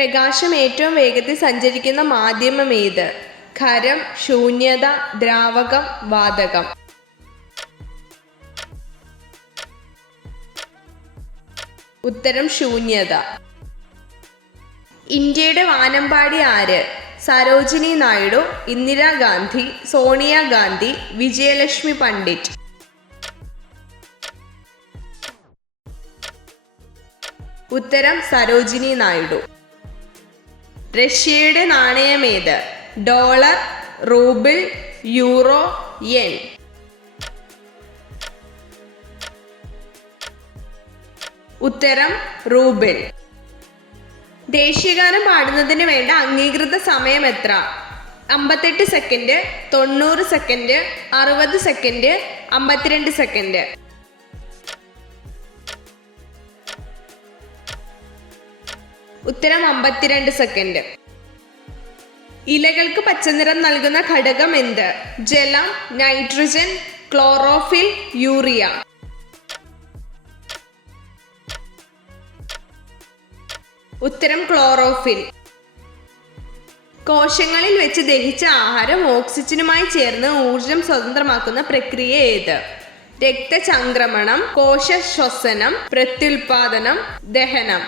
പ്രകാശം ഏറ്റവും വേഗത്തിൽ സഞ്ചരിക്കുന്ന മാധ്യമം ഏത്? ഖരം, ശൂന്യത, ദ്രാവകം, വാതകം. ഉത്തരം ശൂന്യത. ഇന്ത്യയുടെ വാനമ്പാടി ആര്? സരോജിനി നായിഡു, ഇന്ദിരാഗാന്ധി, സോണിയാഗാന്ധി, വിജയലക്ഷ്മി പണ്ഡിറ്റ്. ഉത്തരം സരോജിനി നായിഡു. റഷ്യയുടെ നാണയമേത്? Dollar, rouble, euro, yen. ഉത്തരം റൂബിൾ. ദേശീയഗാനം പാടുന്നതിന് വേണ്ട അംഗീകൃത സമയം എത്ര? 58 സെക്കൻഡ്, 90 സെക്കൻഡ്, 60 സെക്കൻഡ്, 52 സെക്കൻഡ്. ഉത്തരം 52 സെക്കൻഡ്. ഇലകൾക്ക് പച്ചനിറം നൽകുന്ന ഘടകം എന്ത്? ജലം, നൈട്രജൻ, ക്ലോറോഫിൽ, യൂറിയ. ഉത്തരം ക്ലോറോഫിൽ. കോശങ്ങളിൽ വെച്ച് ദഹിച്ച ആഹാരം ഓക്സിജനുമായി ചേർന്ന് ഊർജം സ്വതന്ത്രമാക്കുന്ന പ്രക്രിയ ഏത്? രക്തചംക്രമണം, കോശശ്വസനം, പ്രത്യുൽപാദനം, ദഹനം.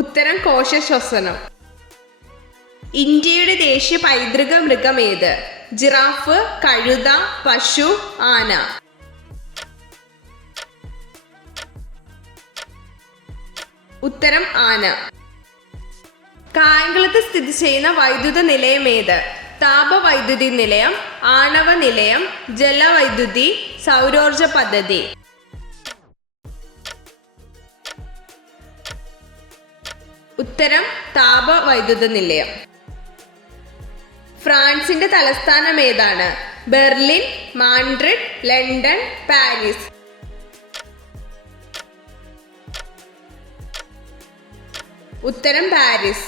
ഉത്തരം കോശശ്വസനം. ഇന്ത്യയുടെ ദേശീയ പൈതൃക മൃഗം ഏത്? ജിറാഫ്, കഴുത, പശു, ആന. ഉത്തരം ആന. കായംകുളത്ത് സ്ഥിതി ചെയ്യുന്ന വൈദ്യുത നിലയം ഏത്? താപവൈദ്യുതി നിലയം, ആണവ നിലയം, ജലവൈദ്യുതി, സൗരോർജ പദ്ധതി. ഉത്തരം താപവൈദ്യുത നിലയം. ഫ്രാൻസിന്റെ തലസ്ഥാനം ഏതാണ്? Berlin, Madrid, London, Paris. ഉത്തരം പാരീസ്.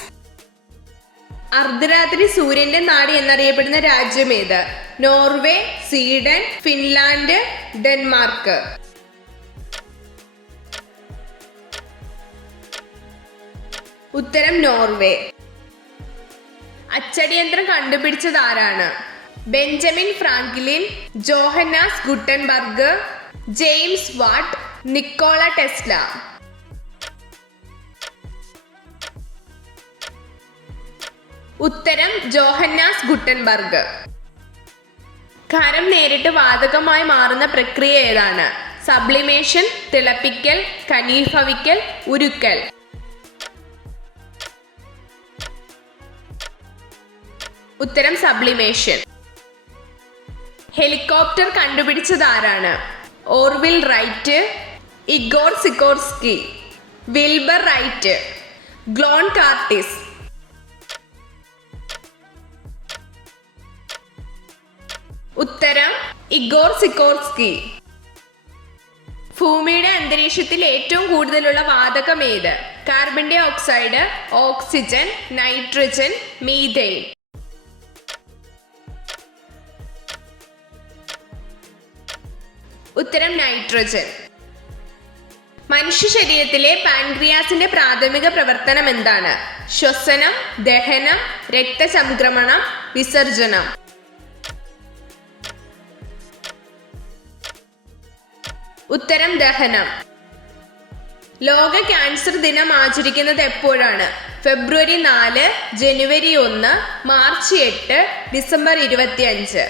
അർദ്ധരാത്രി സൂര്യന്റെ നാട് എന്നറിയപ്പെടുന്ന രാജ്യം ഏത്? Norway, Sweden, Finland, Denmark. ഉത്തരം നോർവേ. അച്ചടിയന്ത്രം കണ്ടുപിടിച്ചത് ആരാണ്? Benjamin Franklin, Johannes Gutenberg, James Watt, Nikola Tesla. ഉത്തരം ജോഹന്നാസ് ഗുട്ടൻബർഗ്. ഖരം നേരിട്ട് വാതകമായി മാറുന്ന പ്രക്രിയ ഏതാണ്? സബ്ലിമേഷൻ, തിളപ്പിക്കൽ, ഘനീഭവിക്കൽ, ഉരുക്കൽ. ഉത്തരം സബ്ലിമേഷൻ. ഹെലികോപ്റ്റർ കണ്ടുപിടിച്ചത് ആരാണ്? Orville Wright, Igor Sikorsky, Wilbur Wright, Glenn Curtiss. ഉത്തരം ഇഗോർ സിക്കോർസ്കി. ഭൂമിയുടെ അന്തരീക്ഷത്തിൽ ഏറ്റവും കൂടുതലുള്ള വാതകം ഏത്? Carbon dye oxide, oxygen, nitrogen, methane. ഉത്തരം നൈട്രജൻ. മനുഷ്യ ശരീരത്തിലെ പാൻക്രിയാസിന്റെ പ്രാഥമിക പ്രവർത്തനം എന്താണ്? ശ്വസനം, ദഹനം, രക്തചംക്രമണം, വിസർജനം. ഉത്തരം ദഹനം. ലോക ക്യാൻസർ ദിനം ആചരിക്കുന്നത് എപ്പോഴാണ്? ഫെബ്രുവരി 4, ജനുവരി 1, മാർച്ച് 8, ഡിസംബർ 25.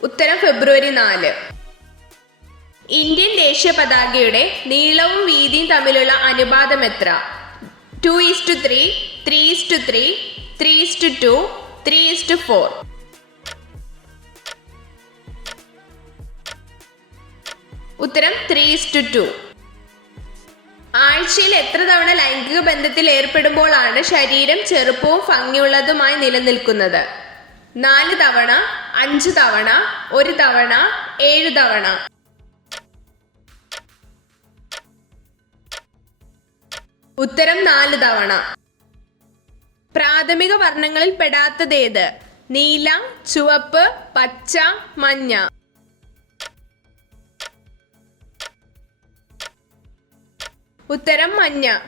ഉത്തരം ഫെബ്രുവരി 4. ഇന്ത്യൻ ദേശീയ പതാകയുടെ നീളവും വീതിയും തമ്മിലുള്ള അനുപാതം എത്ര? 2:3, 3:3, 3:2, 3:4. ഉത്തരം 3:2. ആഴ്ചയിൽ എത്ര തവണ ലൈംഗിക ബന്ധത്തിൽ ഏർപ്പെടുമ്പോഴാണ് ശരീരം ചെറുപ്പവും ഭംഗിയുള്ളതുമായി നിലനിൽക്കുന്നത്? 4 തവണ, 5 തവണ, 1 തവണ, 7 തവണ. ഉത്തരം 4 തവണ. പ്രാഥമിക വർണ്ണങ്ങളിൽ പെടാത്തതേത്? നീല, ചുവപ്പ്, പച്ച, മഞ്ഞ. ഉത്തരം മഞ്ഞ.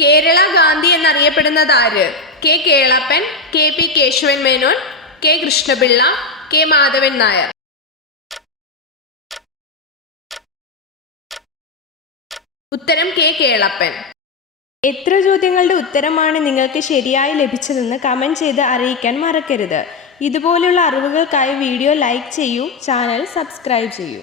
കേരള ഗാന്ധി എന്നറിയപ്പെടുന്നത് ആര്? K Kelappan, K P Keshavan Menon, K Krishnapillai, K Madhavan Nair. ഉത്തരം കെ കേളപ്പൻ. എത്ര ചോദ്യങ്ങളുടെ ഉത്തരമാണ് നിങ്ങൾക്ക് ശരിയായി ലഭിച്ചതെന്ന് കമൻറ്റ് ചെയ്ത് അറിയിക്കാൻ മറക്കരുത്. ഇതുപോലുള്ള അറിവുകൾക്കായി വീഡിയോ ലൈക്ക് ചെയ്യൂ, ചാനൽ സബ്സ്ക്രൈബ് ചെയ്യൂ.